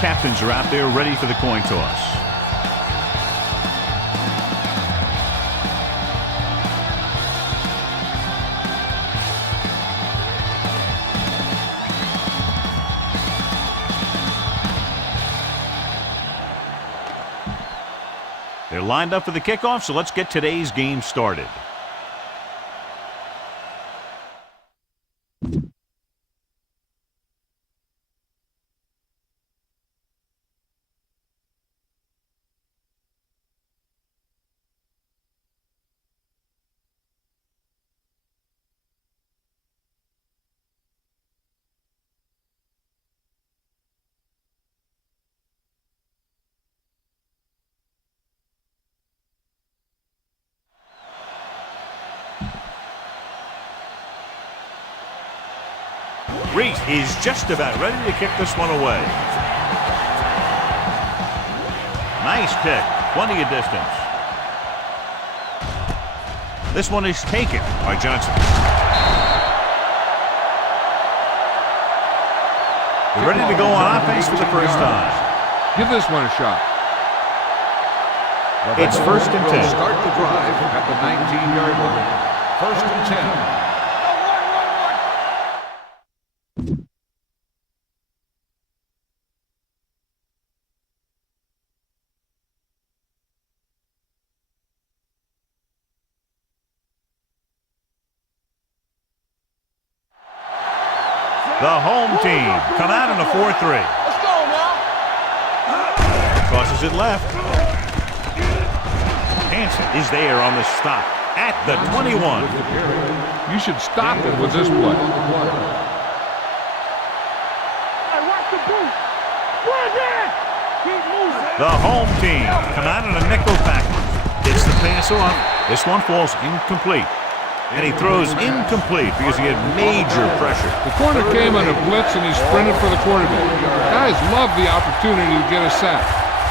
captains are out there ready for the coin toss. They're lined up for the kickoff, so let's get today's game started. Reese is just about ready to kick this one away. Nice kick, plenty of distance. This one is taken by Johnson. They're ready to go on offense for the first time. Give this one a shot. It's 1st and 10. Start the drive at the 19-yard line. 1st and 10. The home team come out in a 4-3. Let's go now. Crosses it left. Hansen is there on the stop at the 21. You should stop it with this play. The home team come out in a nickel package. Gets the pass off. This one falls incomplete. And he throws incomplete because he had major pressure. The corner came on a blitz and he sprinted for the quarterback. Guys love the opportunity to get a sack.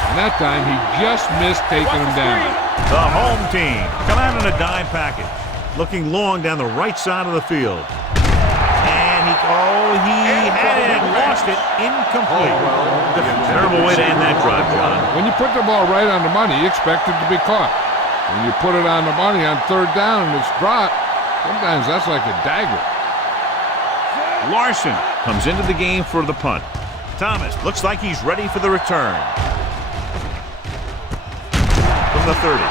And that time he just missed taking him down. The home team come out in a dime package. Looking long down the right side of the field. And he had it, lost it, incomplete. Terrible way to end that drive, John. When you put the ball right on the money, you expect it to be caught. When you put it on the money on 3rd down and it's dropped, sometimes that's like a dagger. Larson comes into the game for the punt. Thomas looks like he's ready for the return. From the 30.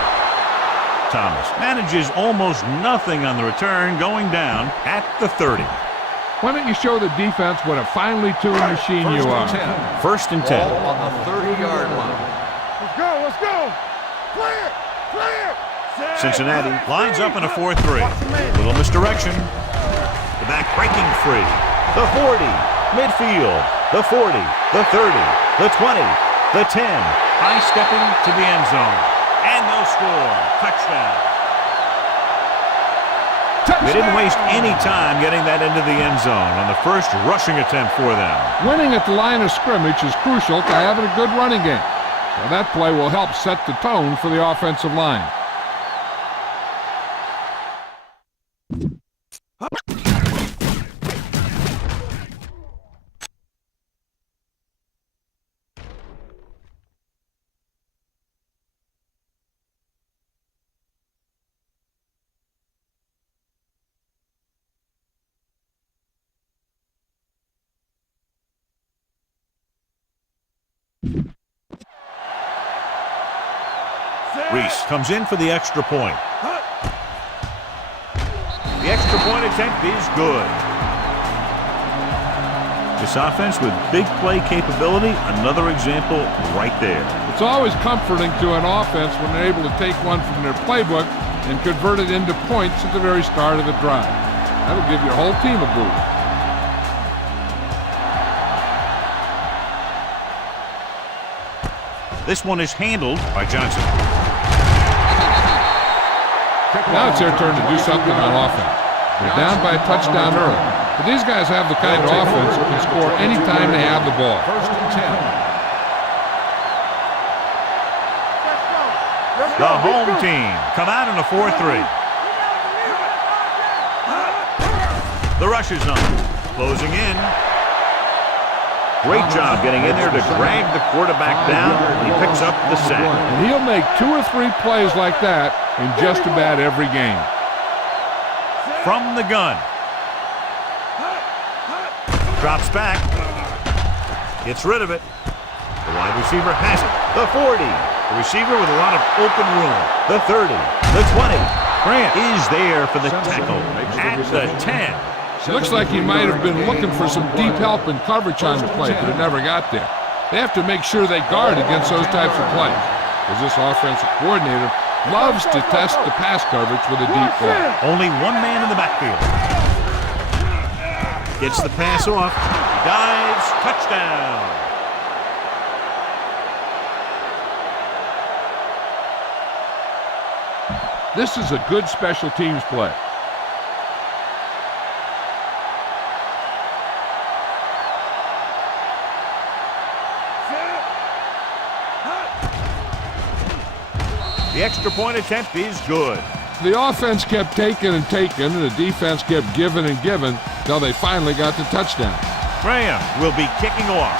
Thomas manages almost nothing on the return, going down at the 30. Why don't you show the defense what a finely tuned machine you are? 1st and 10. Ball on the 30-yard line. Let's go. Clear. Cincinnati lines up in a 4-3. Little misdirection. The back breaking free. The 40. Midfield. The 40. The 30. The 20. The 10. High stepping to the end zone. And they'll score. Touchdown. They didn't waste any time getting that into the end zone on the first rushing attempt for them. Winning at the line of scrimmage is crucial to having a good running game. So that play will help set the tone for the offensive line. Reese comes in for the extra point. The extra point attempt is good. This offense with big play capability, another example right there. It's always comforting to an offense when they're able to take one from their playbook and convert it into points at the very start of the drive. That'll give your whole team a boost. This one is handled by Johnson. Now it's their turn to do something on offense. They're down by a touchdown early. But these guys have the kind of offense that can score anytime they have the ball. 1st and 10. The home team come out in a 4-3. The rush is on. Closing in. Great job getting in there to drag the quarterback down. He picks up the sack. And he'll make 2 or 3 plays like that in just about every game. From the gun. Drops back. Gets rid of it. The wide receiver has it. The 40. The receiver with a lot of open room. The 30. The 20. Grant is there for the tackle at the 10. It looks like he might have been looking for some deep help in coverage on the play, but it never got there. They have to make sure they guard against those types of plays, because this offensive coordinator loves to test the pass coverage with a deep ball. Only one man in the backfield. Gets the pass off. Dives. Touchdown. This is a good special teams play. The extra point attempt is good. The offense kept taking and taking, and the defense kept giving and giving until they finally got the touchdown. Graham will be kicking off.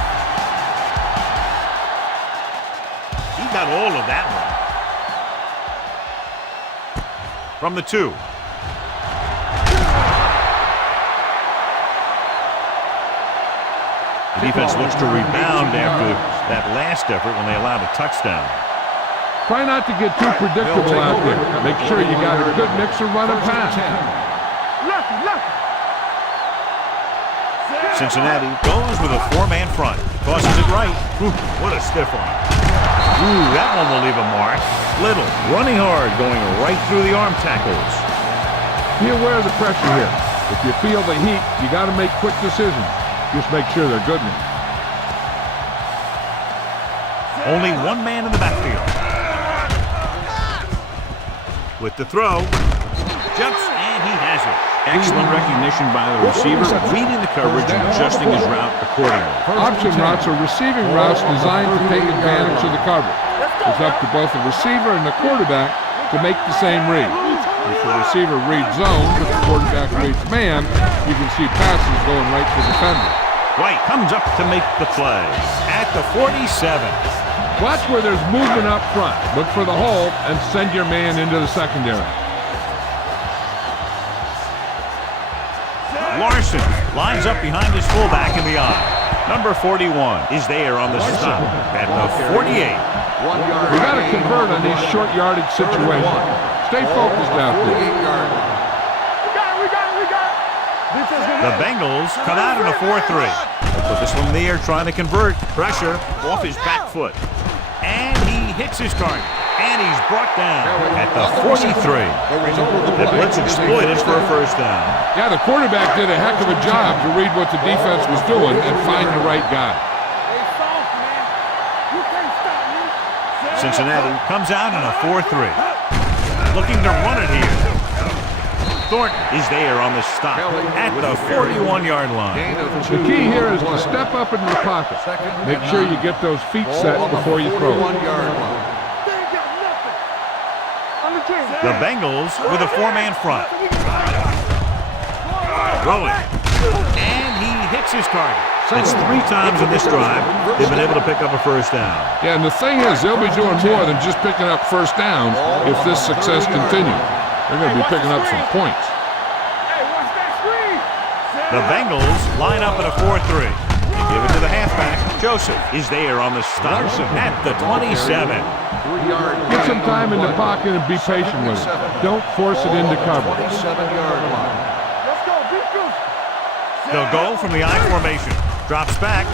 He got all of that one. From the 2. The defense looks to rebound after that last effort when they allowed a touchdown. Try not to get too predictable out there. Make sure you got a good mix of run and pass. Cincinnati goes with a 4-man front. Tosses it right. Ooh, what a stiff one. Ooh, that one will leave a mark. Little running hard, going right through the arm tackles. Be aware of the pressure here. If you feel the heat, you got to make quick decisions. Just make sure they're good ones. Only one man in the backfield. With the throw, jumps, and he has it. Excellent recognition by the receiver, reading the coverage and adjusting his route accordingly. Option routes are receiving routes designed to take advantage of the coverage. It's up to both the receiver and the quarterback to make the same read. If the receiver reads zone, but the quarterback reads man, you can see passes going right to the defender. White comes up to make the play at the 47. Watch where there's movement up front. Look for the hole and send your man into the secondary. Larson lines up behind his fullback in the eye. Number 41 is there on the stop at the 48. We got to convert on these short yardage situations. Stay focused out there. We got it. The Bengals come out in a 4-3. They'll put this one in the air trying to convert. Pressure off his back foot. And he hits his target. And he's brought down at the 43. The blitz exploited for a first down. Yeah, the quarterback did a heck of a job to read what the defense was doing and find the right guy. Cincinnati comes out in a 4-3. Looking to run it here. Thornton is there on the stop at the 41-yard line. The key here is to step up into the pocket. Make sure you get those feet set before you throw. The Bengals with a 4-man front. Throwing. And he hits his target. It's 3 times in this drive they've been able to pick up a first down. Yeah, and the thing is, they'll be doing more than just picking up first downs if this success continues. They're going to be picking up some points. The Bengals line up in a 4-3. They give it to the halfback. Joseph is there on the stop at the 27. Get some time in the pocket and be patient with it. Don't force it into cover. They'll go from the I formation. Drops back.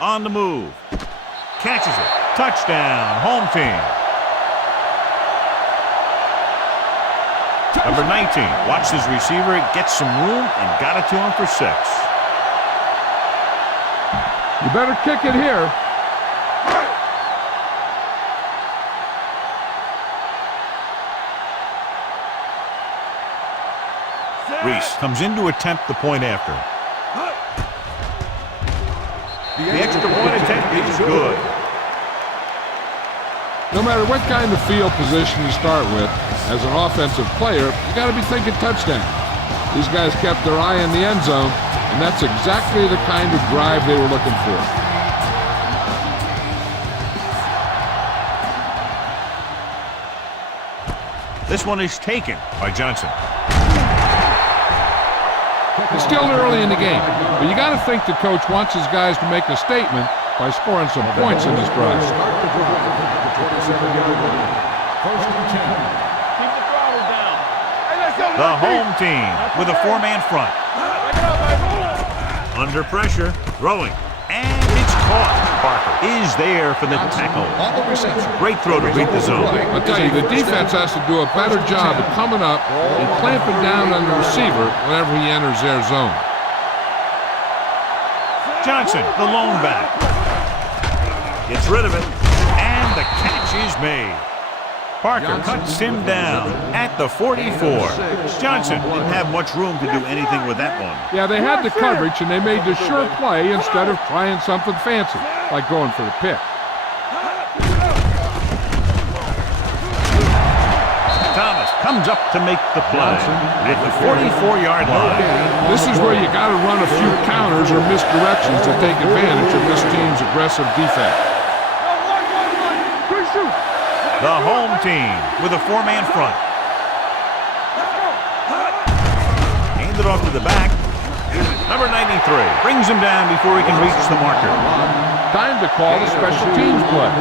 On the move. Catches it. Touchdown. Home team. Number 19. Watched his receiver get some room and got it to him for 6. You better kick it here. Reese comes in to attempt the point after. The extra point attempt is good. No matter what kind of field position you start with, as an offensive player, you got to be thinking touchdown. These guys kept their eye in the end zone, And that's exactly the kind of drive they were looking for. This one is taken by Johnson. It's still early in the game, but you got to think the coach wants his guys to make a statement by scoring some points in this drive. The home team with a four-man front. Under pressure, throwing, and it's caught. Parker is there for the tackle. Great throw to beat the zone. I'll tell you, the defense has to do a better job of coming up and clamping down on the receiver whenever he enters their zone. Johnson, the lone back. Gets rid of it, and the catch is made. Parker cuts him down at the 44. Johnson didn't have much room to do anything with that one. Yeah, they had the coverage, and they made the sure play instead of trying something fancy, like going for the pick. Thomas comes up to make the play at the 44-yard line. This is where you got to run a few counters or misdirections to take advantage of this team's aggressive defense. The home team with a four-man front. Handed off to the back. Number 93 brings him down before he can reach the marker. Time to call a special teams play.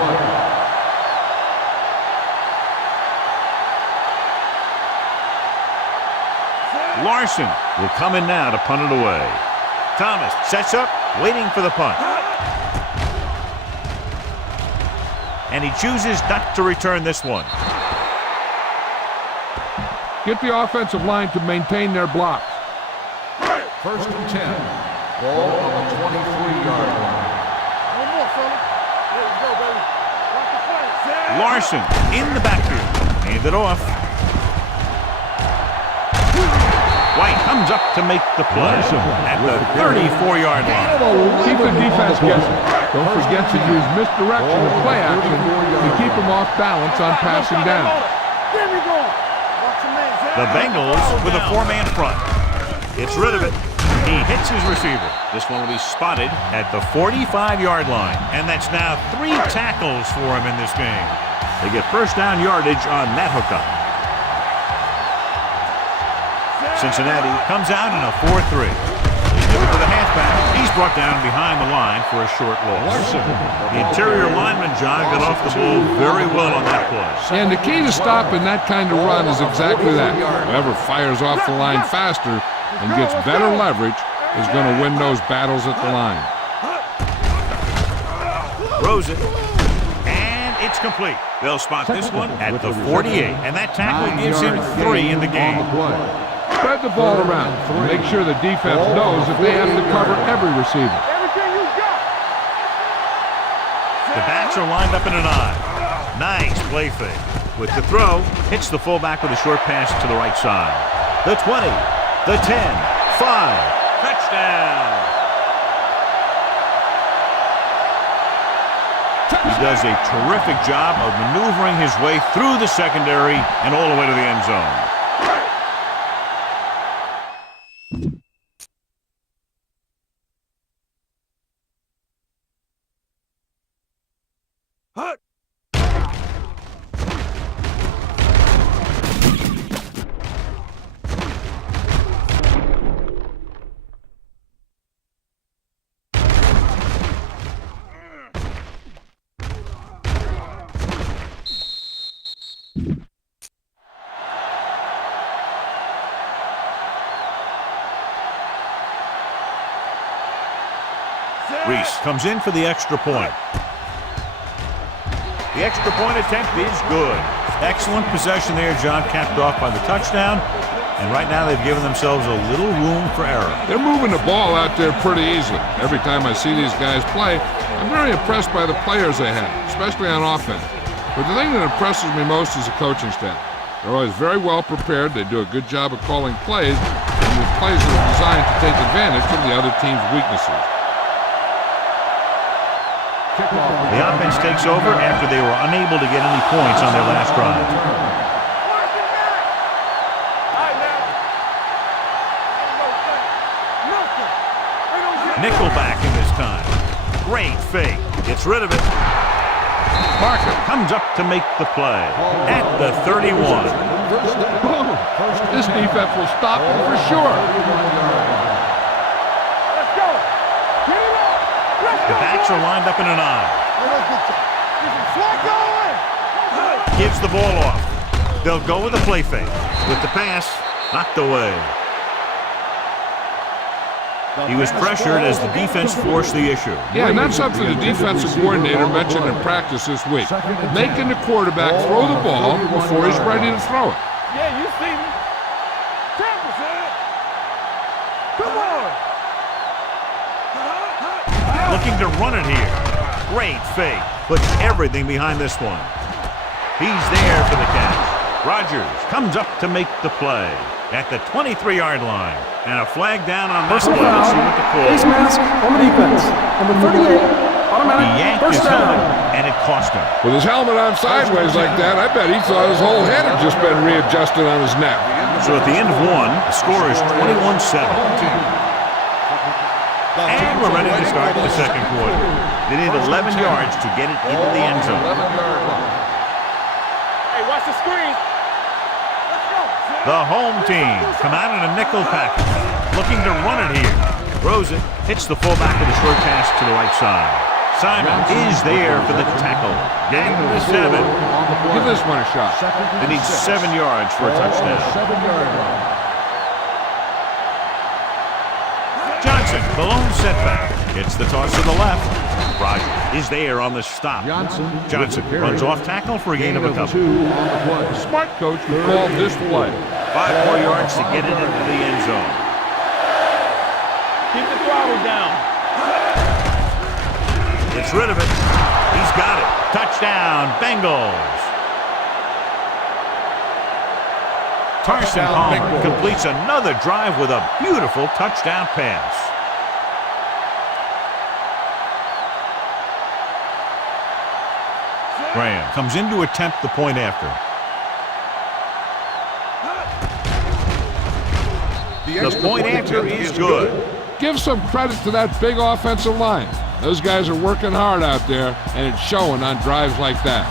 Larson will come in now to punt it away. Thomas sets up, waiting for the punt. And he chooses not to return this one. Get the offensive line to maintain their blocks. First and 10. Ball on the 23-yard line. One more, fella. There you go, baby. Watch the play. Larson in the backfield. Hand it off. White comes up to make the play at the 34-yard line. Keep the defense guessing. Don't forget to use misdirection and play action to keep them off balance on passing down. There we go. Watch your man, Zach. The Bengals with a four-man front. Gets rid of it. He hits his receiver. This one will be spotted at the 45-yard line. And that's now 3 tackles for him in this game. They get first down yardage on that hookup. Cincinnati comes out in a 4-3. They give it to the halfback. He's brought down behind the line for a short loss. The interior lineman, John, got off the ball very well on that play. And the key to stopping that kind of run is exactly that. Whoever fires off the line faster and gets better leverage is going to win those battles at the line. Throws it. And it's complete. They'll spot this one at the 48. And that tackle gives him 3 in the game. Spread the ball around and make sure the defense knows that they have to cover every receiver. Everything you got. The backs are lined up in an I. Nice play fake. With the throw, hits the fullback with a short pass to the right side. The 20, the 10, 5. Touchdown. He does a terrific job of maneuvering his way through the secondary and all the way to the end zone. Reese comes in for the extra point. The extra point attempt is good. Excellent possession there, John, capped off by the touchdown. And right now they've given themselves a little room for error. They're moving the ball out there pretty easily. Every time I see these guys play, I'm very impressed by the players they have, especially on offense. But the thing that impresses me most is the coaching staff. They're always very well prepared. They do a good job of calling plays, and the plays are designed to take advantage of the other team's weaknesses. The offense takes over after they were unable to get any points on their last drive. Nickelback in this time. Great fake. Gets rid of it. Parker comes up to make the play at the 31. This defense will stop him for sure. Let's go. Get it up. Let's The go, backs are boys. lined up in an I. Swag going. Gives the ball off. They'll go with a play fake. With the pass, knocked away. He was pressured as the defense forced the issue. Yeah, and that's something the defensive coordinator mentioned in practice this week. Making the quarterback throw the ball before he's ready to throw it. Yeah, you see me. 10%. Come on. Looking to run it here. Great fake. Puts everything behind this one. He's there for the catch. Rodgers comes up to make the play at the 23-yard line. And a flag down on this play. Personal Let's see foul, what the call face is. mask on the defense. Number 38, He automatic yanked first his helmet, down. and it cost him. With his helmet on sideways like that, I bet he thought his whole head had just been readjusted on his neck. So at the end of one, the score is 21-7. And we're ready to start the second quarter. They need 11 yards to get it into the end zone. Hey, watch the screen. The home team come out in a nickel package, looking to run it here. Throws it, hits the fullback with a short pass to the right side. Simon is there for the tackle. Getting to the 7. Give this one a shot. They need 7 yards for a touchdown. 7-yard line. Johnson, the lone setback. Gets the toss to the left. Rodgers is there on the stop. Johnson runs off tackle for a gain of a couple. 2 on the play. Smart coach would call this play. 5 more yards to get it into the end zone. Keep the throttle down. Gets rid of it. He's got it. Touchdown, Bengals. Carson Palmer completes another drive with a beautiful touchdown pass. Graham comes in to attempt the point after. The point after is good. Give some credit to that big offensive line. Those guys are working hard out there, and it's showing on drives like that.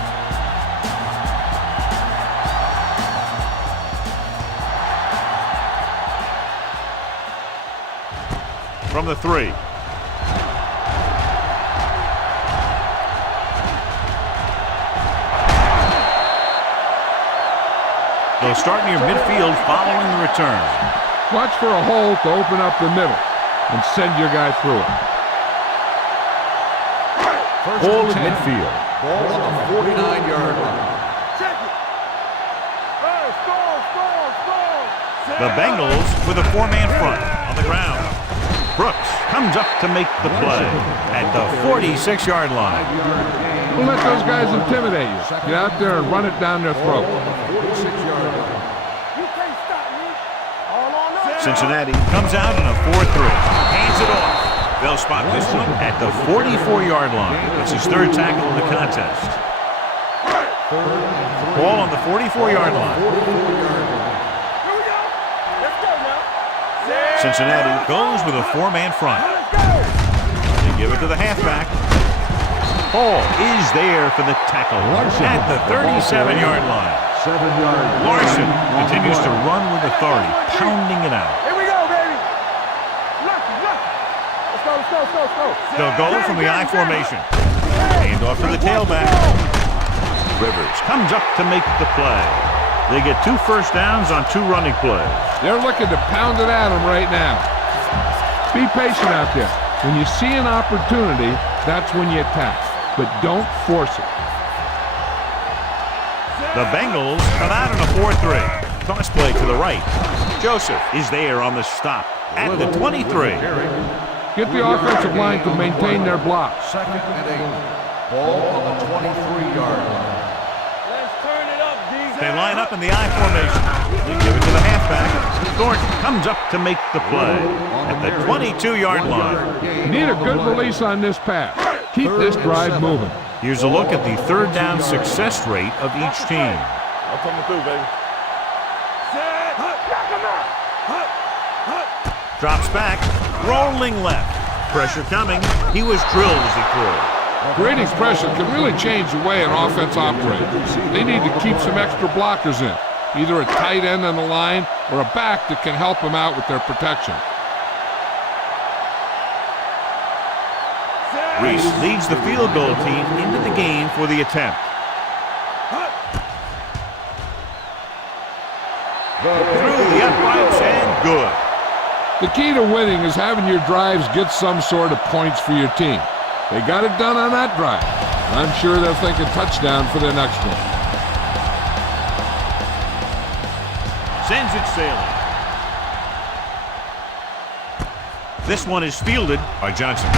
From the 3. They'll start near midfield following the return. Watch for a hole to open up the middle and send your guy through it. Hole at midfield. Ball on the 49-yard line. Check it. Hey, score. The Bengals with a 4-man front on the ground. Brooks comes up to make the play at the 46-yard line. Don't let those guys intimidate you. Get out there and run it down their throat. 46-yard line. You can't stop me. All on us. Cincinnati comes out in a 4-3. Hands it off. They'll spot this one at the 44-yard line. It's his 3rd tackle in the contest. Ball on the 44-yard line. Here we go. Let's go now. Cincinnati goes with a 4-man front. They give it to the halfback. Hall is there for the tackle at the 37-yard line. 7-yard line. Larson continues to run with authority, pounding it out. Here we go, baby. Lucky. Let's go. They'll go from the I formation. Hand off to the tailback. Rivers comes up to make the play. They get 2 first downs on 2 running plays. They're looking to pound it at him right now. Be patient out there. When you see an opportunity, that's when you attack. But don't force it. The Bengals come out in a 4-3. Toss play to the right. Joseph is there on the stop at the 23. Get the offensive line to maintain their block. 2nd and 8. Ball on the 23-yard line. Let's turn it up, DJ. They line up in the I formation. They give it to the halfback. Thornton comes up to make the play at the 22-yard line. You need a good release on this pass. Keep this drive moving. Here's a look at the 3rd down success rate of each team. I'm coming through, baby. Set. Knock him out. Drops back, rolling left. Pressure coming. He was drilled as he threw. Creating pressure can really change the way an offense operates. They need to keep some extra blockers in, either a tight end on the line or a back that can help them out with their protection. Reese leads the field goal team into the game for the attempt. Through the uprights and good. The key to winning is having your drives get some sort of points for your team. They got it done on that drive. I'm sure they're thinking touchdown for their next one. Sends it sailing. This one is fielded by Johnson.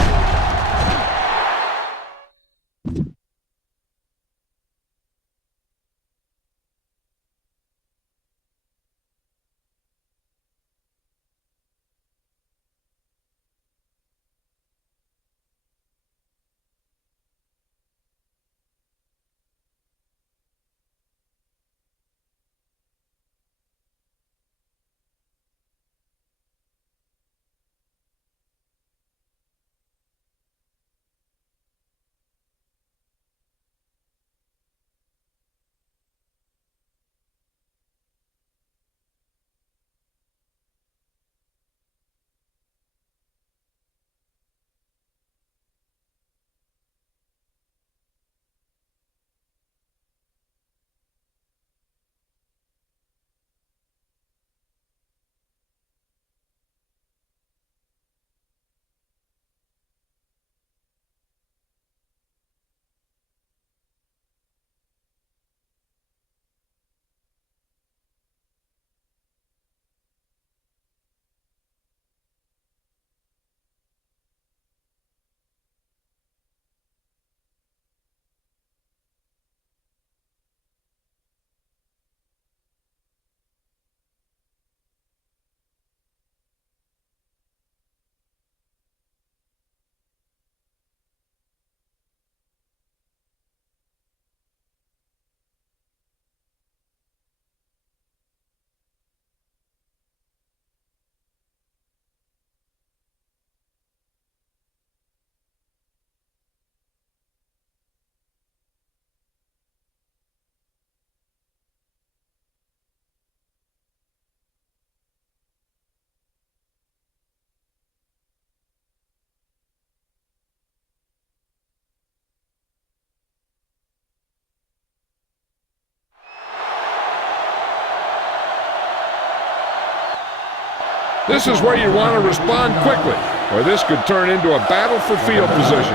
This is where you want to respond quickly, or this could turn into a battle for field position.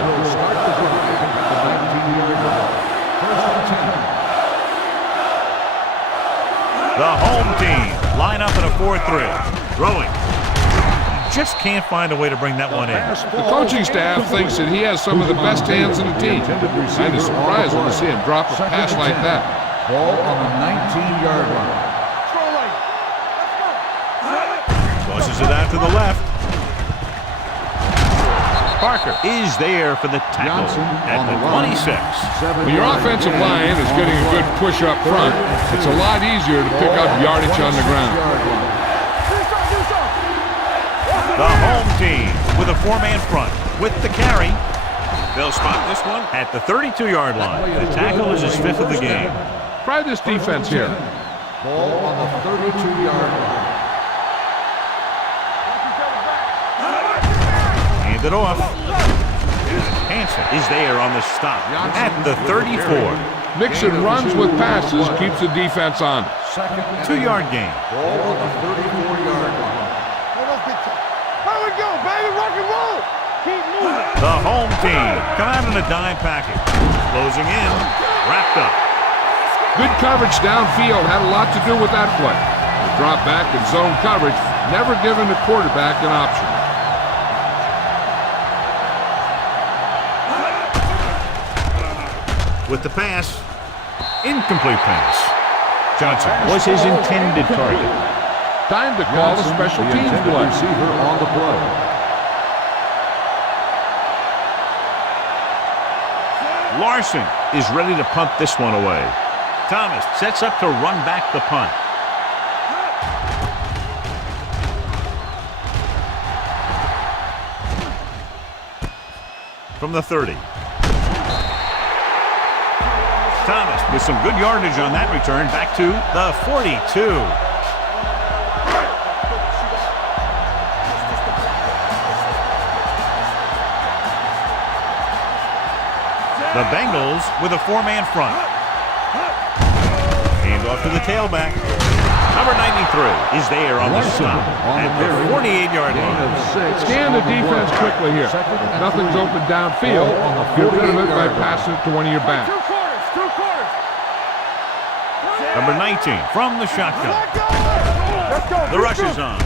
The home team line up in a 4-3. Throwing. Just can't find a way to bring that one in. The coaching staff thinks that he has some of the best hands in the team. Kind of surprising to see him drop a pass like that. Ball on the 19-yard line. Tosses it out to the left. Parker is there for the tackle at the 26. When your offensive line is getting a good push up front, it's a lot easier to pick up yardage on the ground. The home team with a 4-man front with the carry. They'll spot this one at the 32-yard line. The tackle is his 5th of the game. Try this defense here. Ball on the 32-yard line. Hand it off. Hansen is there on the stop at the 34. Mixing runs with passes keeps the defense on. 2-yard gain. Ball on the 34-yard line. Here we go, baby, rock and roll. Keep moving. The home team come out in a dime package. Closing in. Wrapped up. Good coverage downfield had a lot to do with that play. The drop back and zone coverage, never giving the quarterback an option. With the pass, incomplete pass. Johnson was his intended target. Time to call a special teams play. Receiver on the play. Larson is ready to punt this one away. Thomas sets up to run back the punt. from the 30. Thomas with some good yardage on that return back to the 42. The Bengals with a 4-man front. Hand off to the tailback. Number 93 is there on the stop at the 48-yard line. Scan the defense quickly here. If nothing's open downfield, get rid of it by passing it to one of your backs. Number 19 from the shotgun. The rush is on.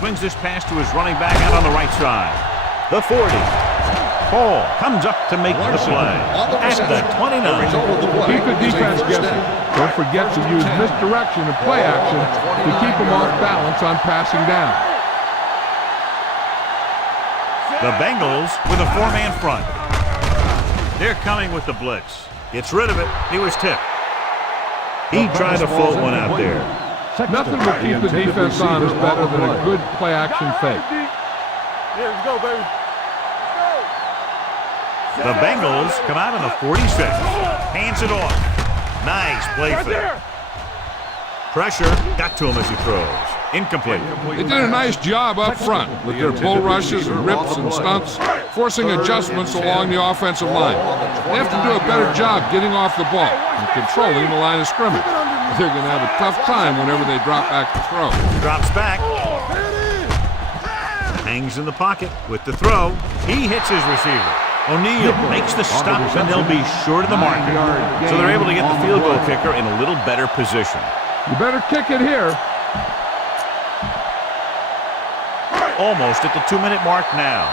Swings this pass to his running back out on the right side. The 40. Hall comes up to make the play at the 29. Keep the defense guessing. Don't forget to use misdirection and play action to keep them off balance on passing down. The Bengals with a 4-man front. They're coming with the blitz. Gets rid of it. He was tipped. He tried to float one out there. Nothing will keep the defense honest better than a good play action fake. Here we go, baby. The Bengals come out in the 46. Hands it off. Nice play fake. Pressure got to him as he throws. Incomplete. They did a nice job up front with their bull rushes and rips and stunts, forcing adjustments along the offensive line. They have to do a better job getting off the ball and controlling the line of scrimmage. They're going to have a tough time whenever they drop back to throw. Drops back. Hangs in the pocket with the throw. He hits his receiver. O'Neal makes the stop, and they'll be short of the marker. So they're able to get the field goal kicker in a little better position. You better kick it here. Almost at the 2-minute mark now.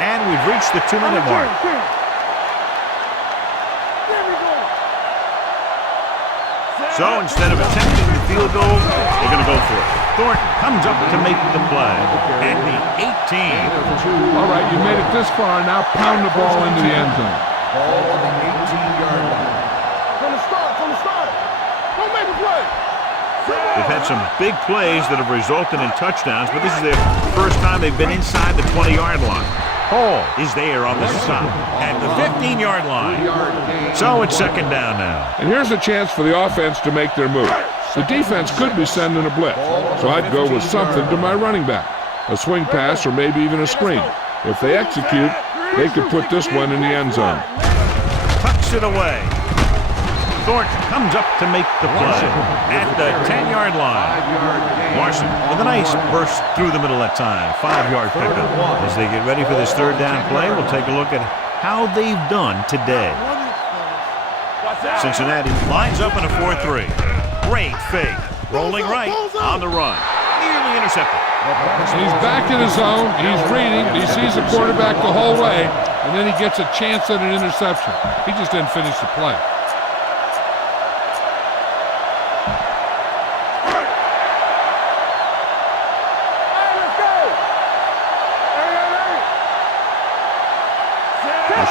And we've reached the 2-minute mark. So instead of attempting the field goal, they're going to go for it. Thornton comes up to make the play at the 18. All right, you made it this far. Now pound the ball into the end zone. Ball on the 18-yard line. From the start. Don't make a play. They've had some big plays that have resulted in touchdowns, but this is their first time they've been inside the 20-yard line. Hall is there on the stop at the 15-yard line. So it's second down now. And here's a chance for the offense to make their move. The defense could be sending a blitz, so I'd go with something to my running back. A swing pass or maybe even a screen. If they execute, they could put this one in the end zone. Tucks it away. Thornton comes up to make the play at the 10-yard line. Larson with a nice burst through the middle that time. 5-yard pickup. As they get ready for this third down play, we'll take a look at how they've done today. Cincinnati lines up in a 4-3. Great fake. Rolling right on the run. Nearly intercepted. He's back in his zone. He's reading. He sees the quarterback the whole way, and then he gets a chance at an interception. He just didn't finish the play.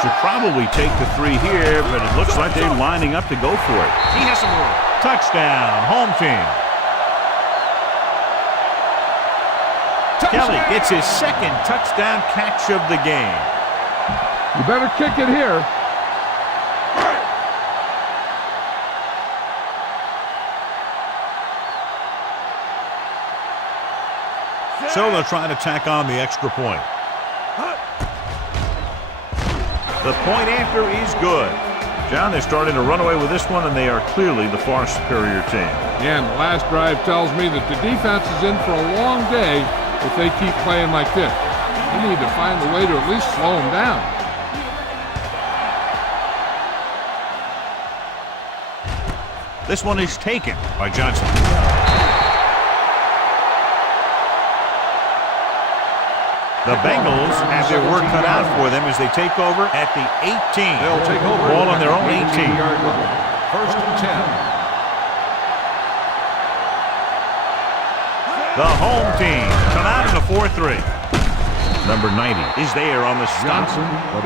Should probably take the 3 here, but it looks like they're lining up to go for it. He has some room. Touchdown, home team. Kelly gets his second touchdown catch of the game. You better kick it here. So they'll try to tack on the extra point. The point after is good. John, they're starting to run away with this one, and they are clearly the far superior team. Yeah, and the last drive tells me that the defense is in for a long day if they keep playing like this. You need to find a way to at least slow them down. This one is taken by Johnson. The Bengals have their work cut out for them as they take over at the 18. They'll take over ball on their own 18. 18-yard line. First and 10. The home team come out in a 4-3. Number 90 is there on the stop.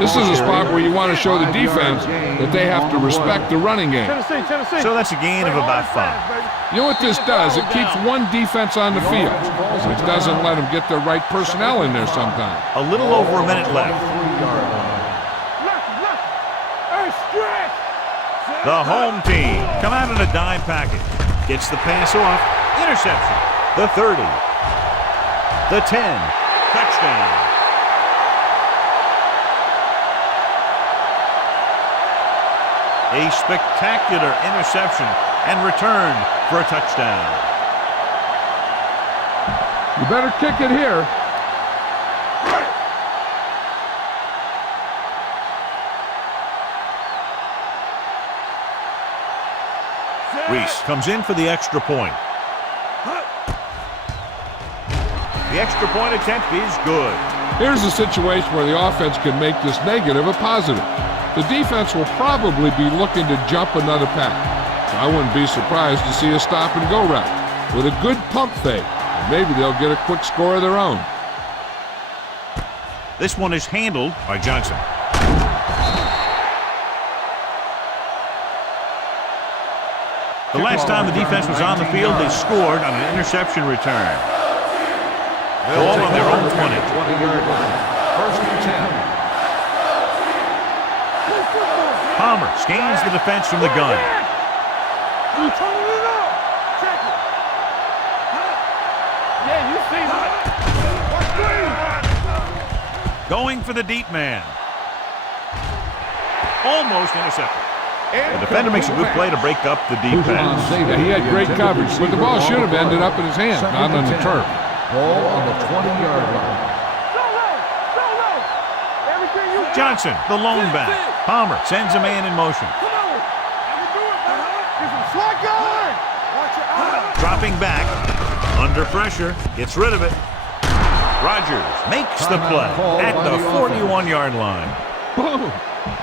This is a spot where you want to show the defense that they have to respect the running game. Tennessee. So that's a gain of about 5. You know what this does? It keeps one defense on the field. It doesn't let them get the right personnel in there sometimes. A little over a minute left. The home team come out in a dime package. Gets the pass off. Interception. The 30. The 10. Touchdown. A spectacular interception and return for a touchdown. You better kick it here. Reese comes in for the extra point. The extra point attempt is good. Here's a situation where the offense can make this negative a positive. The defense will probably be looking to jump another pack. So I wouldn't be surprised to see a stop-and-go route with a good pump fake. And maybe they'll get a quick score of their own. This one is handled by Johnson. The last time the defense was on the field, they scored on an interception return. Ball on their own 20. 20-yard line. First and 10. Palmer scans the defense from the gun. Going for the deep man. Almost intercepted. The defender makes a good play to break up the defense. Yeah, he had great coverage, but the ball should have ended up in his hand, not on the turf. Ball on the 20-yard line. Johnson, the lone back. Palmer sends a man in motion. Dropping back, under pressure, gets rid of it. Rogers makes the play at the 41-yard line. Boom!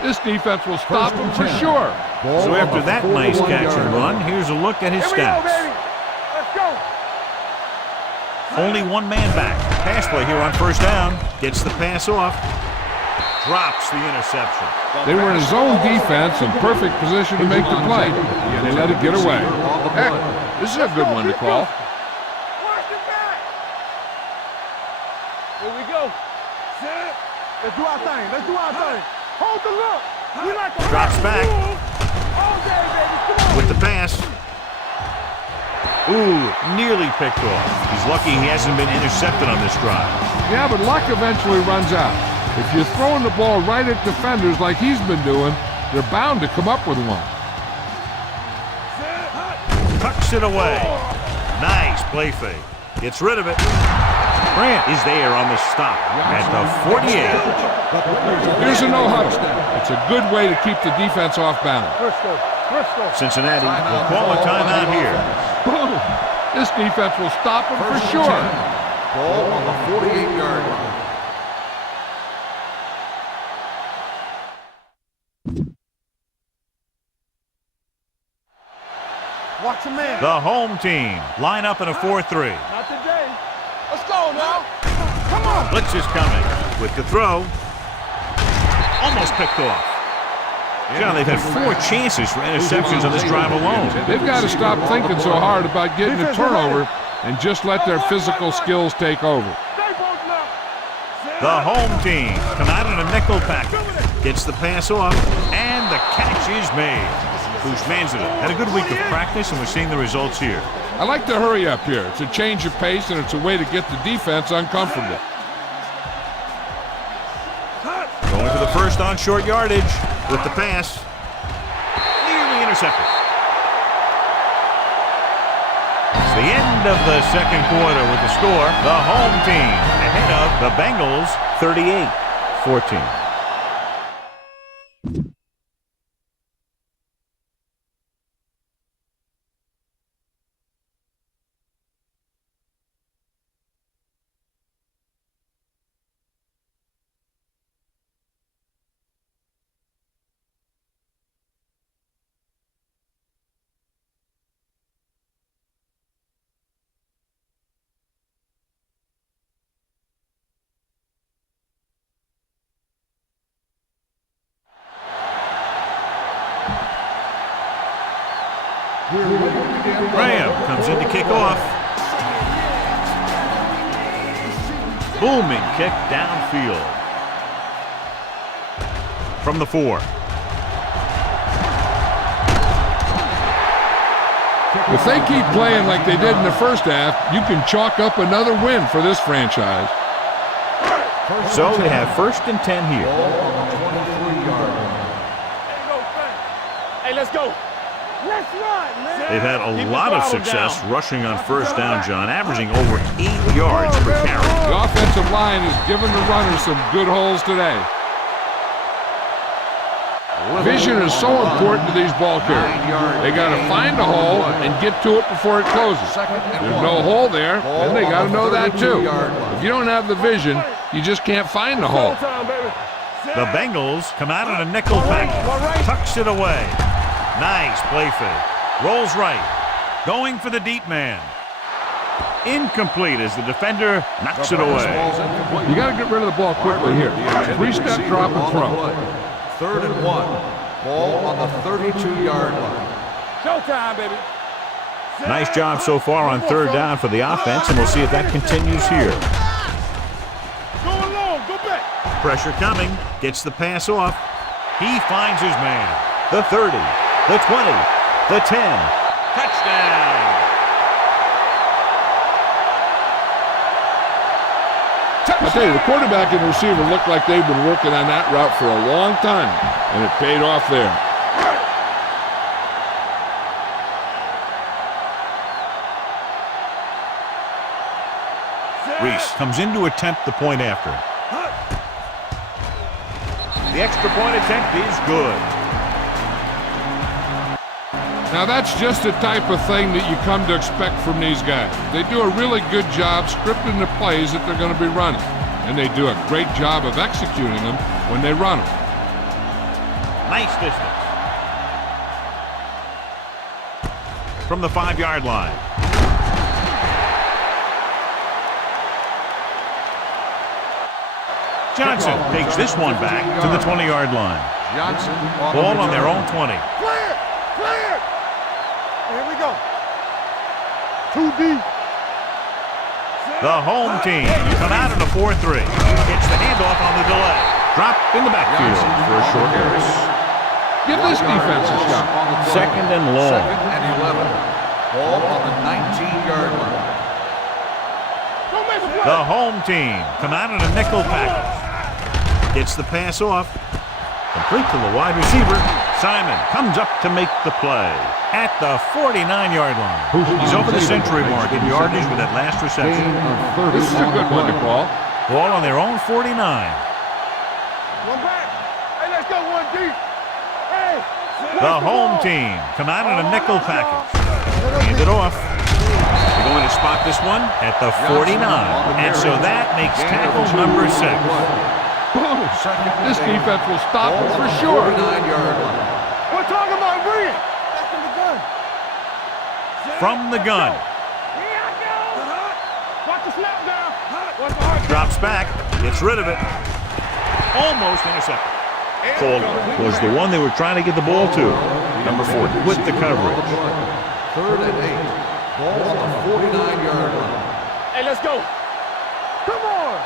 This defense will stop him for sure. So after that nice catch and run, here's a look at his stats. Only one man back. Pass play here on first down. Gets the pass off. Drops the interception. They were in a zone defense in perfect position to make the play. And they let it get away. Heck, this is a good one to call. Here we go. Let's do our thing. Let's do our thing. Hold the look. We like a Drops back. all day, baby. Come on. With the pass. Ooh, nearly picked off. He's lucky he hasn't been intercepted on this drive. Yeah, but luck eventually runs out. If you're throwing the ball right at defenders like he's been doing, they're bound to come up with one. Tucks it away. Nice play fake. Gets rid of it. Grant is there on the stop at the 48. Here's a no-huddle. It's a good way to keep the defense off balance. Cincinnati will call a timeout here. Boom! This defense will stop him for sure. Ball on the 48-yard line. Watch a man. The home team line up in a 4-3. Not today. Let's go now. Come on. Blitz is coming with the throw. Almost picked off. John, they've had 4 chances for interceptions on this drive alone. They've got to stop thinking so hard about getting a turnover and just let their physical skills take over. The home team come out in a nickel package. Gets the pass off, and the catch is made. Bushmanzada had a good week of practice, and we're seeing the results here. I like to hurry up here. It's a change of pace, and it's a way to get the defense uncomfortable. Going for the first on short yardage with the pass. Nearly intercepted. It's the end of the second quarter with the score. The home team ahead of the Bengals 38-14. Graham comes in to kick off. Booming kick downfield. From the 4. If they keep playing like they did in the first half, you can chalk up another win for this franchise. So they have 1st and 10 here. Hey, let's go. Let's run, man. They've had a lot of success rushing on 1st down, John, averaging over 8 yards per carry. The offensive line has given the runners some good holes today. Vision is so important to these ball carriers. They got to find a hole and get to it before it closes. There's no hole there, and they got to know that too. If you don't have the vision, you just can't find the hole. The Bengals come out in a nickel package, tucks it away. Nice play fake. Rolls right. Going for the deep man. Incomplete as the defender knocks it away. You got to get rid of the ball quickly here. 3-step drop and throw. 3rd and 1. Ball on the 32-yard line. Showtime, baby. Nice job so far on 3rd down for the offense, and we'll see if that continues here. Go along, go back. Pressure coming. Gets the pass off. He finds his man. The 30, the 20, the 10. Touchdown. I tell you, the quarterback and the receiver look like they've been working on that route for a long time, and it paid off there. Reese comes in to attempt the point after. The extra point attempt is good. Now that's just the type of thing that you come to expect from these guys. They do a really good job scripting the plays that they're going to be running. And they do a great job of executing them when they run them. Nice distance. From the 5-yard line. Johnson takes this one back to the 20-yard line. Johnson Ball on their own 20. Clear! Clear! Here we go. 2 deep. The home team come out in a 4-3. Gets the handoff on the delay. Dropped in the backfield for a short pass. Give this defense a shot. 2nd and long. 2nd and 11. Ball on the 19-yard line. Don't make a play. The home team come out in a nickel package. Gets the pass off. Complete to the wide receiver. Simon comes up to make the play at the 49-yard line. He's over the century mark in yardage with that last reception. This is a good one to call. Ball on their own 49. One back. Hey, let's go 1 deep. Hey. The home team come out in a nickel package. Hand it off. They're going to spot this one at the 49. And so that makes tackle number 6. Boom. This defense will stop it for sure. 49-yard line. We're talking about bringing. That's in the gun. From the gun. Here I go. Watch the snap down. Watch the hard Drops back. Gets rid of it. Almost intercepted. Cole was the one they were trying to get the ball to. Number 4 with the coverage. 3rd and 8. Ball on the 49-yard line. Hey, let's go. Come on.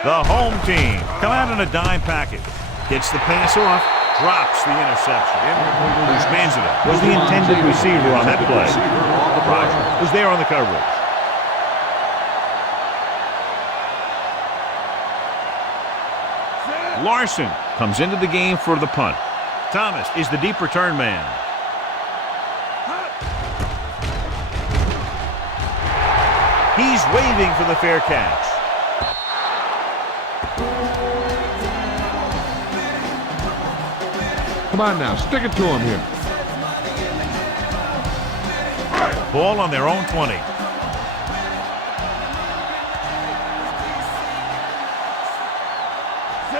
The home team come out in a dime package. Gets the pass off. Drops the interception. Bruce Manzana was the intended receiver on that play. Rogers was there on the coverage. Larson comes into the game for the punt. Thomas is the deep return man. He's waving for the fair catch. Come on now, stick it to him here. Ball on their own 20.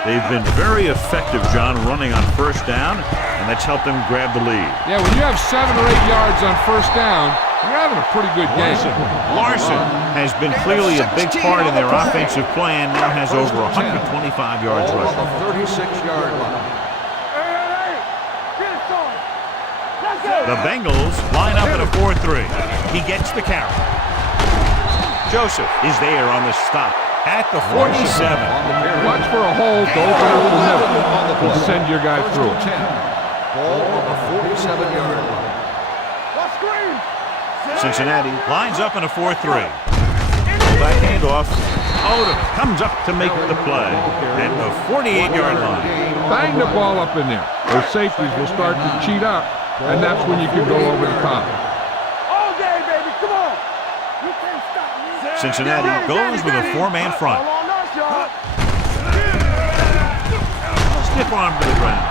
They've been very effective, John, running on 1st down, and that's helped them grab the lead. Yeah, when you have 7 or 8 yards on 1st down, you're having a pretty good game. Larson has been clearly a big part in their offensive plan. Now has over 125 yards Ball on rushing. the 36-yard line. Hey, hey, hey. Get it started. Let's The Bengals line up in a 4-3. He gets the carry. Joseph is there on the stop at the 47. Watch for a hole to open up the middle and send your guy through it. Ball on the 47-yard line. Cincinnati lines up in a 4-3. Back handoff. Odom comes up to make the play at the 48-yard line. Bang the ball up in there. Those safeties will start to cheat up, and that's when you can go over the top. All day, baby, come on. You can't stop me. Cincinnati goes with a 4-man front. Stiff arm to the ground.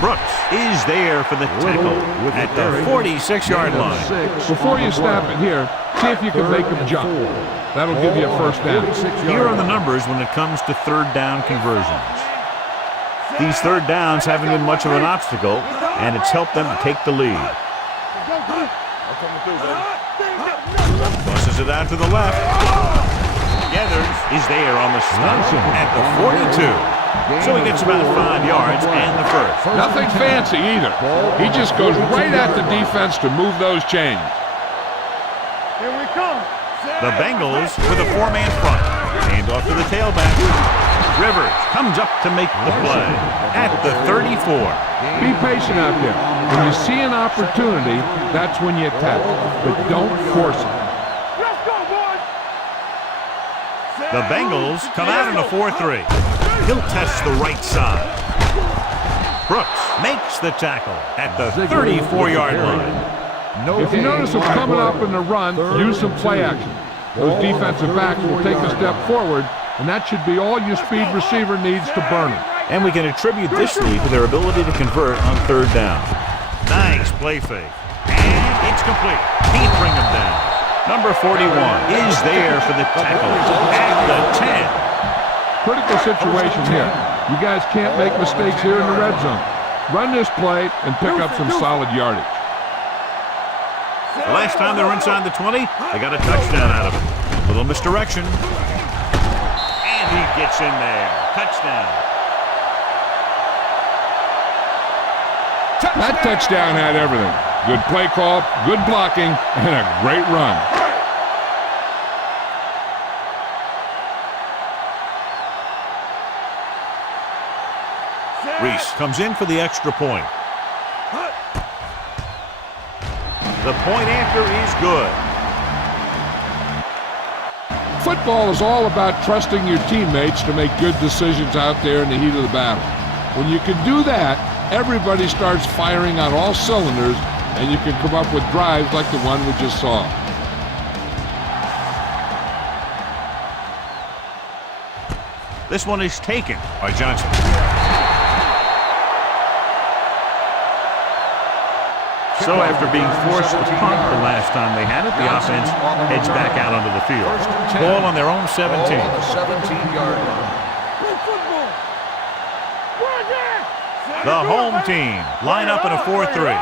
Brooks is there for the tackle at the 46-yard line. Before you snap it here, see if you can make him jump. That'll give you a first down. Here are the numbers when it comes to third down conversions. These third downs haven't been much of an obstacle, and it's helped them to take the lead. Busses it out to the left. Gathers is there on the stop at the 42. So he gets about 5 yards and the first. Nothing fancy either. He just goes right at the defense to move those chains. Here we come. The Bengals with a 4-man front. Hand off to the tailback. Rivers comes up to make the play at the 34. Be patient out there. When you see an opportunity, that's when you attack. But don't force it. Let's go, boys. The Bengals come out in a 4-3. He'll test the right side. Brooks makes the tackle at the 34-yard line. If you notice him coming up in the run, use some play action. Those defensive backs will take a step forward, and that should be all your speed receiver needs to burn him. And we can attribute this lead to their ability to convert on third down. Nice play fake. And it's complete. Can't bring him down. Number 41 is there for the tackle at the 10. Critical situation here. You guys can't make mistakes here in the red zone. Run this play and pick up some solid yardage. The last time they were inside the 20, they got a touchdown out of it. Little misdirection. And he gets in there. Touchdown. That touchdown had everything. Good play call, good blocking, and a great run. Reese comes in for the extra point. The point after is good. Football is all about trusting your teammates to make good decisions out there in the heat of the battle. When you can do that, everybody starts firing on all cylinders, and you can come up with drives like the one we just saw. This one is taken by Johnson. So after being forced to punt the last time they had it, the offense heads back out onto the field. Ball on their own 17. Ball on the 17-yard line. The home team line up in a 4-3.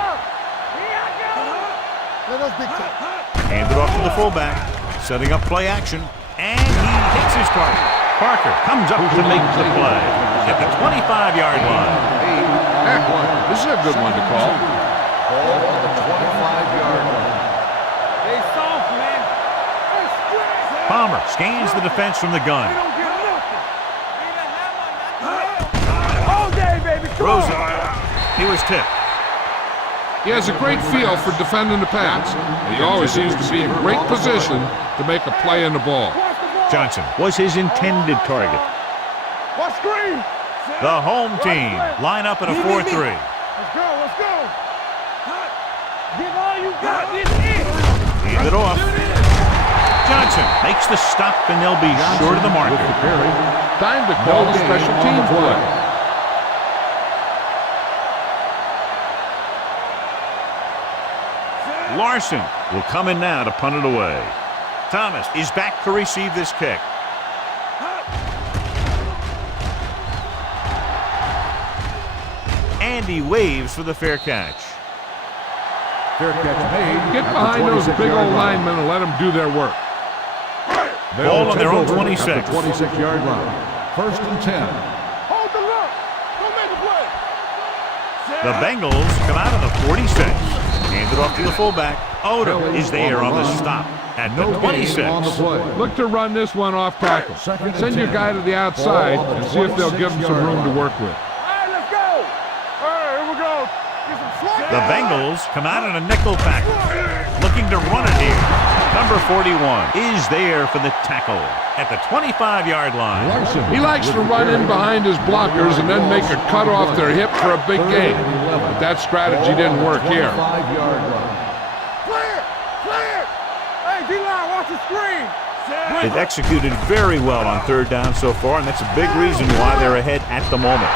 Hand it off to the fullback, setting up play action, and he hits his target. Parker comes up to make the play at the 25-yard line. This is a good one to call. Ball on the 25-yard line. They soft, man. Palmer scans the defense from the gun. All day, baby. Come Rosen, on. he was tipped. He has a great feel for defending the pass. He always seems to be in great position to make a play on the ball. Johnson was his intended target. What screen? The home team line up in a 4-3. Let's go. Let's go. Give all you got. This is. Hand it off. Johnson makes the stop, and they'll be short of the marker. Time to call the special teams play. Larson will come in now to punt it away. Thomas is back to receive this kick. And he waves for the fair catch. Fair catch made. Get behind those big old linemen and let them do their work. Ball on their own 26. 26-yard line. First and 10. Hold the look. Don't make a play. The Bengals come out of the 46. Hand it off to the fullback. Odom is there on the stop at the 26. Look to run this one off tackle. Send your guy to the outside and see if they'll give him some room to work with. All right, let's go. All right, here we go. Get some slack. The Bengals come out in a nickel package, looking to run it here. Number 41 is there for the tackle at the 25-yard line. He likes to run in behind his blockers and then make a cut off their hip for a big gain. But that strategy didn't work here. Clear. Clear. Hey, D-line, watch the screen. They've executed very well on third down so far, and that's a big reason why they're ahead at the moment.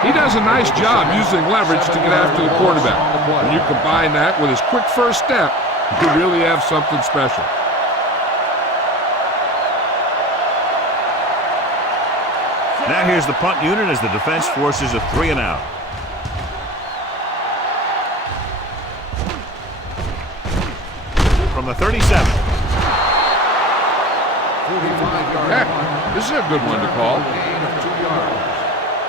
He does a nice job using leverage to get after the quarterback. When you combine that with his quick first step, you really have something special. Now here's the punt unit as the defense forces a 3-and-out. From the 37. 45-yard Heck, this is a good one to call. gain of 2 yards.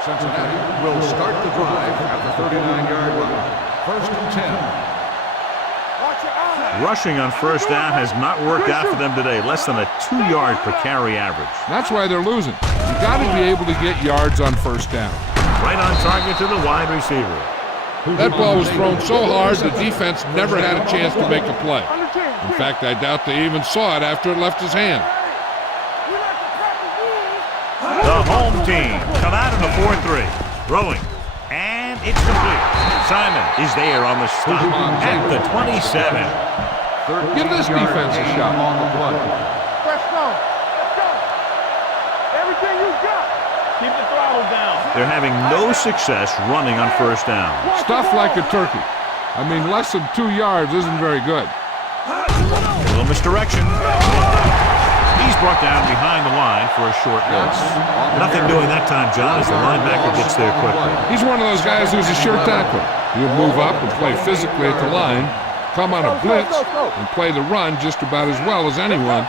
Cincinnati will start the drive at the 39-yard line. First and 10. Watch your eyes. Rushing on first down has not worked out for them today. Less than a 2-yard per carry average. That's why they're losing. You got to be able to get yards on first down. Right on target to the wide receiver. That ball was thrown so hard the defense never had a chance to make a play. On the team. In fact, I doubt they even saw it after it left his hand. We like to crack the rules. The home team come out in a 4-3. Throwing. And it's complete. Simon is there on the stop at the 27. Give this defense a shot. On the play. Press on. Let's go. Everything you got. Keep the throttle down. They're having no success running on first down. Stuff like a turkey. I mean, less than 2 yards isn't very good. A little misdirection. He's brought down behind the line for a short loss. Nothing doing that time, John, as the linebacker gets there quickly. He's one of those guys who's a sure tackler. He'll move up and play physically at the line, come on a blitz, and play the run just about as well as anyone.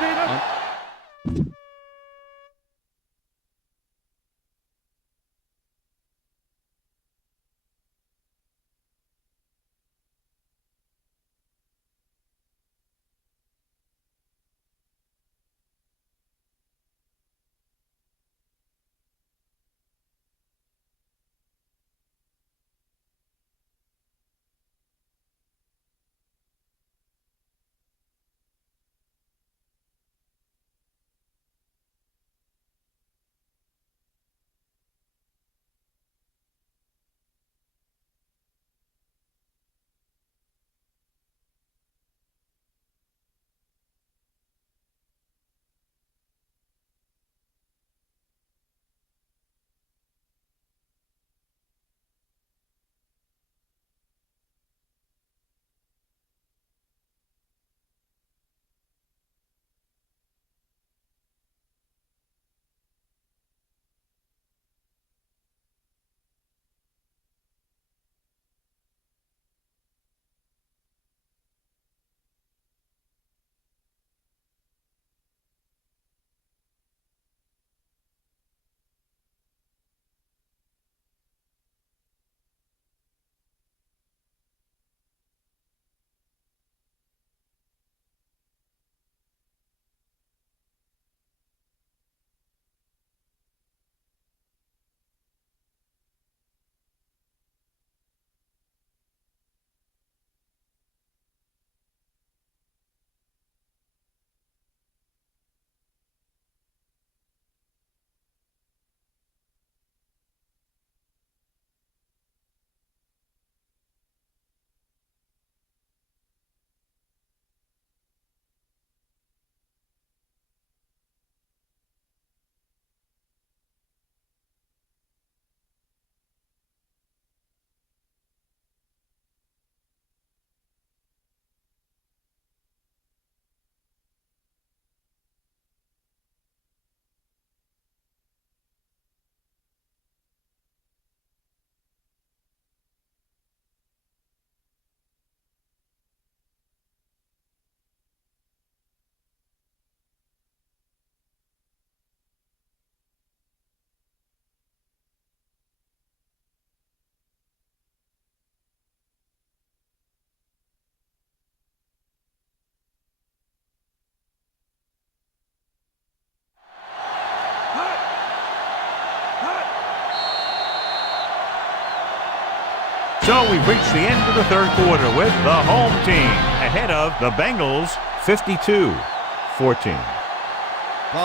So we've reached the end of the third quarter with the home team ahead of the Bengals 52-14.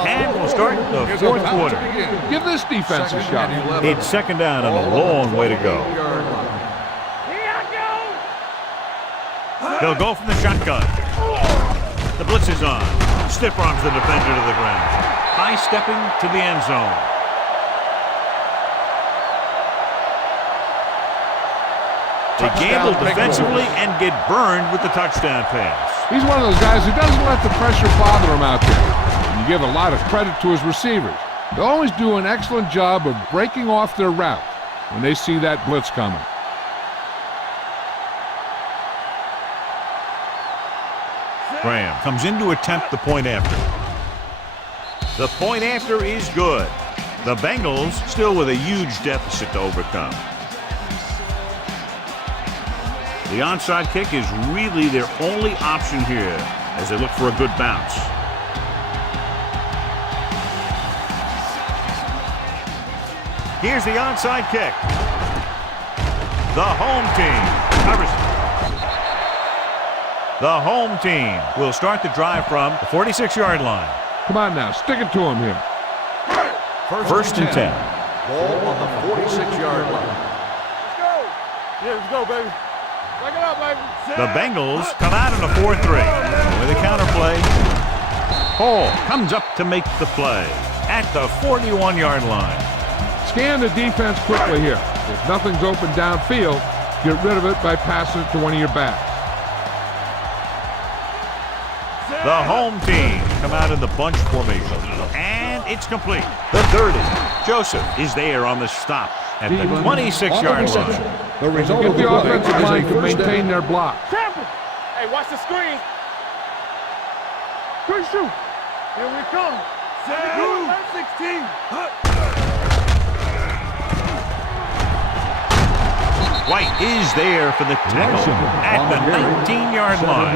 And we'll start the fourth quarter. Give this defense a shot. It's second down and a long way to go. They'll go from the shotgun. The blitz is on. Stiff arms the defender to the ground. High stepping to the end zone. They gamble defensively and get burned with the touchdown pass. He's one of those guys who doesn't let the pressure bother him out there. And you give a lot of credit to his receivers. They always do an excellent job of breaking off their route when they see that blitz coming. Graham comes in to attempt the point after. The point after is good. The Bengals still with a huge deficit to overcome. The onside kick is really their only option here as they look for a good bounce. Here's the onside kick. The home team covers it. The home team will start the drive from the 46-yard line. Come on now, stick it to him here. First and 10. Ball on the 46-yard line. Let's go. Yeah, let's go, baby. Back it up, baby. The Bengals come out in a 4-3. With a counterplay. Hall comes up to make the play at the 41-yard line. Scan the defense quickly here. If nothing's open downfield, get rid of it by passing it to one of your backs. The home team come out in the bunch formation. And it's complete. The 30. Joseph is there on the stop at the 26-yard line. The result Get of the the play offensive is line a to first maintain down. their block. Tampa. Hey, watch the screen. Quick shoot. Here we come. 16. White is there for the tackle at the 19-yard line.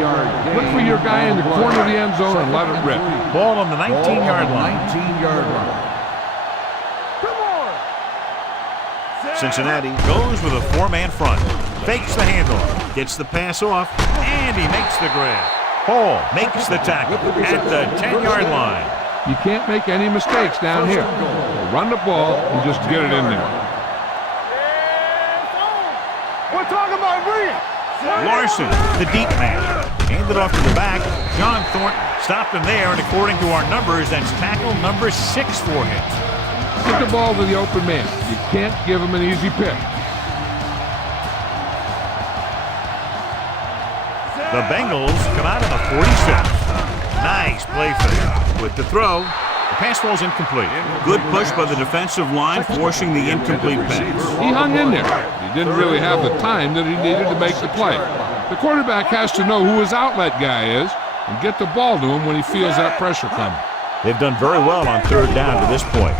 Look for your guy in the corner of the end zone and let it rip. Ball on the 19-yard line. 19-yard line. Come on. Cincinnati goes with a four-man front. Fakes the handoff. Gets the pass off. And he makes the grab. Hall makes the tackle at the 10-yard line. You can't make any mistakes down here. Run the ball and just get it in there. We're talking about Reed. Larson, the deep man. Handed off to the back. John Thornton stopped him there, and according to our numbers, that's tackle number 6 for him. Get the ball to the open man. You can't give him an easy pick. The Bengals come out in the 46. Nice play fake. With the throw, the pass falls incomplete. Good push by the defensive line, forcing the incomplete pass. He hung in there. He didn't really have the time that he needed to make the play. The quarterback has to know who his outlet guy is and get the ball to him when he feels that pressure coming. They've done very well on third down to this point.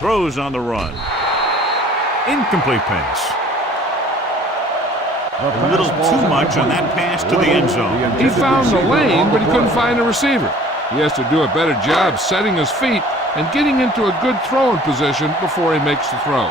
Throws on the run. Incomplete pass. A little too much on that pass to the end zone. He found the lane, but he couldn't find a receiver. He has to do a better job setting his feet and getting into a good throwing position before he makes the throw.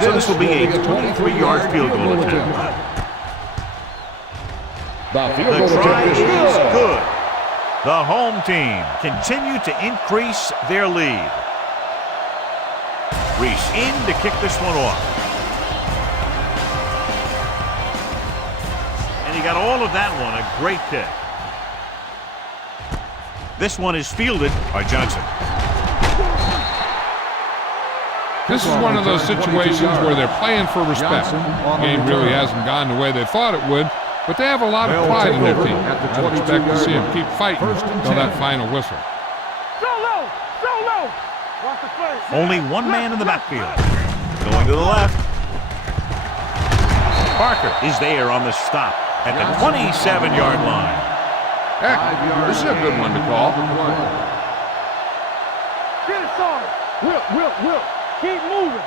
So this will be a 23-yard field goal attempt. The try is good. The home team continue to increase their lead. Reese in to kick this one off. And he got all of that one, a great kick. This one is fielded by Johnson. This is one of those situations where they're playing for respect. The game really hasn't gone the way they thought it would, but they have a lot of pride in their team. I expect to see them keep fighting until that final whistle. So low. Watch the play. Only one man in the backfield. Going to the left. Parker is there on the stop at the 27-yard line. Heck, this is a good one to call. Will. Keep moving.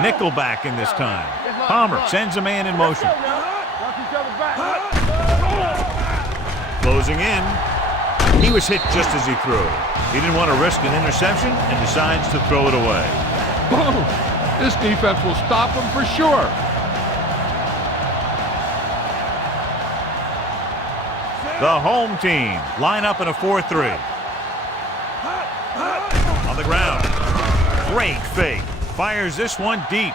Nickelback in this time. Palmer sends a man in motion. Watch each other back. Closing in. He was hit just as he threw. He didn't want to risk an interception and decides to throw it away. Boom! This defense will stop him for sure. The home team line up in a 4-3. On the ground. Great fake. Fires this one deep.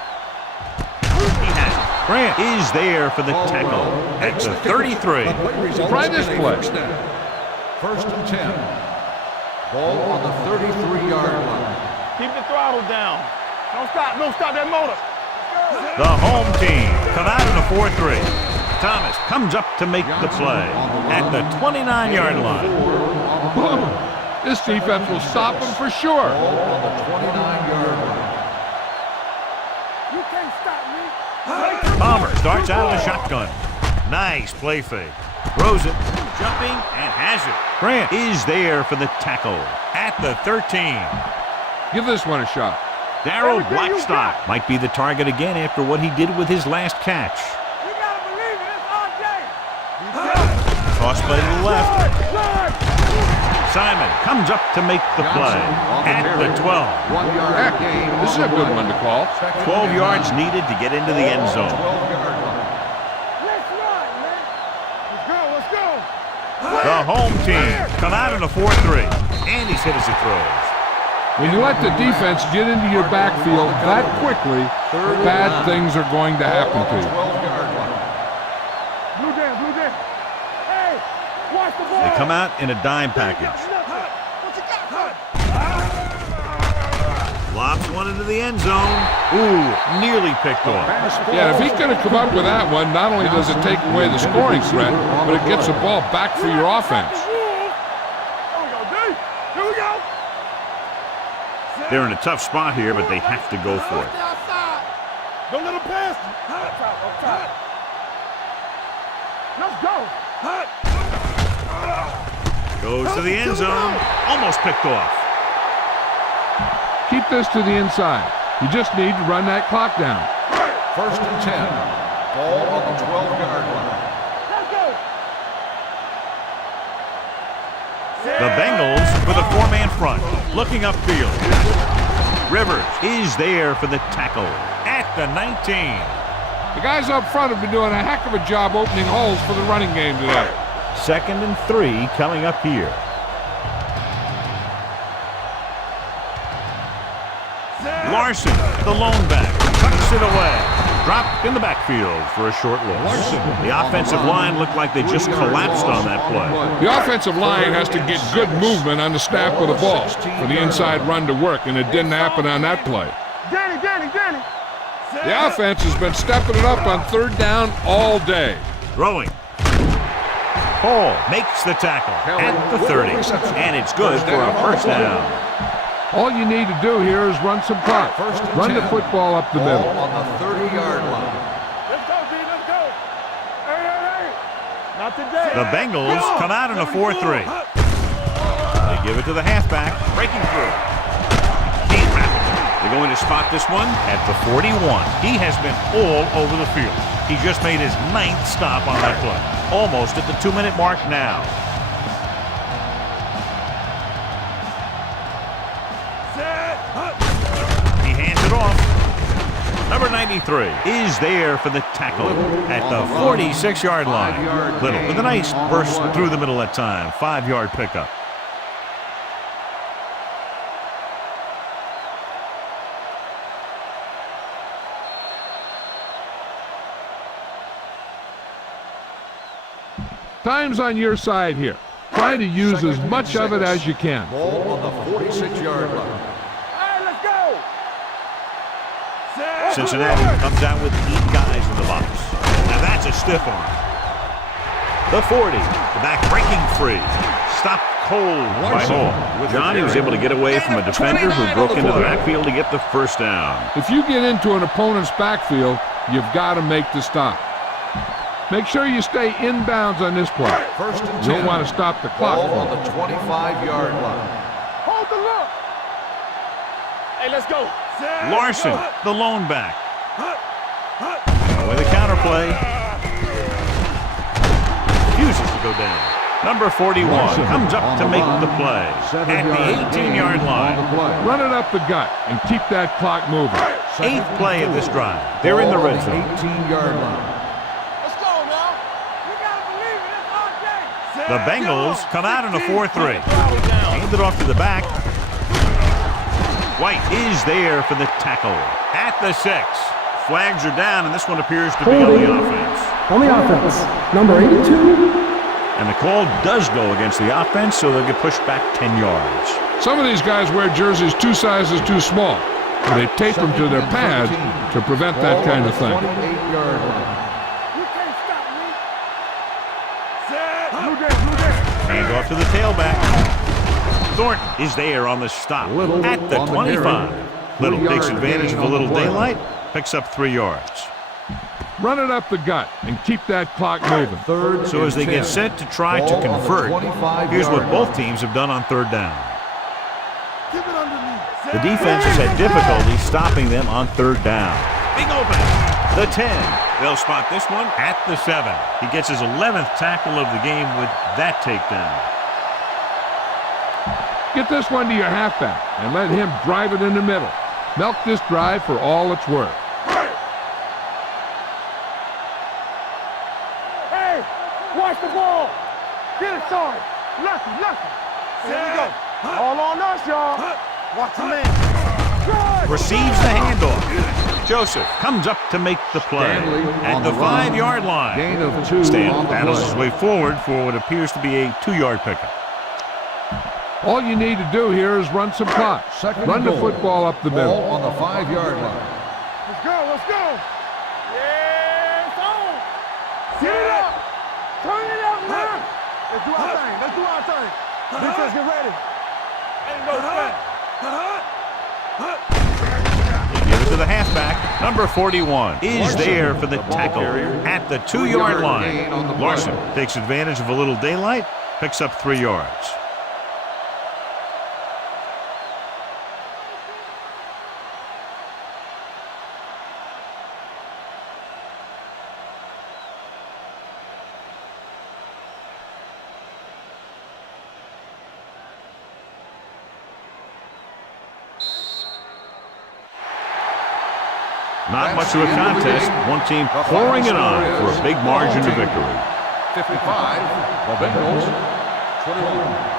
He has it. Grant is there for the tackle at the 33. Try this play. First and 10. Ball on the 33-yard line. Keep the throttle down. Don't stop that motor. The home team come out in a 4-3. Thomas comes up to make the play at the 29-yard line. Boom! This defense will stop him for sure. Ball on the 29-yard line. You can't stop me. Palmer starts out of the shotgun. Nice play fake. Throws it, jumping, and has it. Grant is there for the tackle at the 13. Give this one a shot. Darryl Blackstock might be the target again after what he did with his last catch. You gotta believe it. It's RJ. Toss play to the left. Simon comes up to make the play at the 12. 1 yard gain. This is a good one to call. 12 yards needed to get into the end zone. 12-yard line. Let's run, man. Let's go. The home team come out in a 4-3. And he's hit as he throws. When you let the defense get into your backfield that quickly, bad things are going to happen to you. 12-yard line. Blue down. Hey, watch the ball. They come out in a dime package. What you got? Lobs one into the end zone. Ooh, nearly picked off. Yeah, if he could have come up with that one, not only does it take away the scoring threat, but it gets the ball back for your offense. Here we go. They're in a tough spot here, but they have to go for it. Don't let him pass. Up top. Let's go. Goes to the end zone. Almost picked off. Keep this to the inside. You just need to run that clock down. First and 10. Ball on the 12-yard line. Let's go. The Bengals with a 4-man front, looking upfield. Rivers is there for the tackle at the 19. The guys up front have been doing a heck of a job opening holes for the running game today. 2nd and 3 coming up here. Larson, the lone back, tucks it away. Dropped in the backfield for a short loss. The offensive line looked like they just collapsed on that play. The offensive line has to get good movement on the snap of the ball for the inside run to work, and it didn't happen on that play. Danny. The offense has been stepping it up on 3rd down all day. Throwing. Hall makes the tackle at the 30, and it's good for a first down. All you need to do here is run some clock. Run the football up the middle. Ball on the 30-yard line. Let's go, D. Let's go. Hey. Not today. The Bengals come out in a 4-3. They give it to the halfback, breaking through. Can't wrap it. They're going to spot this one at the 41. He has been all over the field. He just made his 9th stop on that play. Almost at the 2-minute mark now. He hands it off. Number 93 is there for the tackle at the 46-yard line. Little with a nice burst through the middle that time. 5-yard pickup. Time's on your side here. Try to use as much of it as you can. Ball on the 46-yard line. All right, let's go. Cincinnati comes out with 8 guys in the box. Now that's a stiff arm. The 40, the back breaking free. Stopped cold by Hall. Johnny was able to get away from a defender who broke into the backfield to get the first down. If you get into an opponent's backfield, you've got to make the stop. Make sure you stay inbounds on this play. First and 10. You don't want to stop the clock. Ball on the 25-yard line. Hold the look. Hey, let's go. Larson, the lone back. With a counterplay. Refuses to go down. Number 41 comes up to make the play at the 18-yard line. Run it up the gut and keep that clock moving. 8th play of this drive. They're in the red zone. 18-yard line. Let's go now. We got to believe it. It's our day. The Bengals come out in a 4-3. Hand it off to the back. White is there for the tackle at the 6. Flags are down, and this one appears to be on the offense. On the offense, number 82. And the call does go against the offense, so they'll get pushed back 10 yards. Some of these guys wear jerseys 2 sizes too small. And they tape them to their pads to prevent that kind of thing. 28-yard line. You can't stop me. Blue day. Hand off to the tailback. Thornton is there on the stop Little at the on the 25. carry. Little takes 3-yard advantage gain of a on the little play. daylight, picks up 3 yards. Run it up the gut and keep that clock moving. Third So as they and get 10. set to try Ball to on the convert, 25-yard here's what both line. teams have done on 3rd down. Keep it underneath. The defense has had difficulty stopping them on 3rd down. Big open. The 10. They'll spot this one at the 7. He gets his 11th tackle of the game with that takedown. Get this one to your halfback and let him drive it in the middle. Milk this drive for all it's worth. Hey, watch the ball. Get it started. Lucky. Here we go. All on us, y'all. Watch the man. Good. Receives the handoff. Joseph comes up to make the play Stanley at on the the run. 5-yard line. Gain of 2 Stan on the battles play. his way forward for what appears to be a 2-yard pickup. All you need to do here is run some clock. Second Run the goal. football up the Ball middle. on the 5-yard line. Let's go. Yeah, it's on. Get it up. Turn it up now. Let's do our thing. Defense, get ready. Ain't no thing. Give it to the halfback. Number 41 is there for the tackle at the 2-yard gain on the line. play. Larson takes advantage of a little daylight, picks up 3 yards. Not much of a contest. One team pouring it on for a big margin of victory. 55, the Bengals, 21.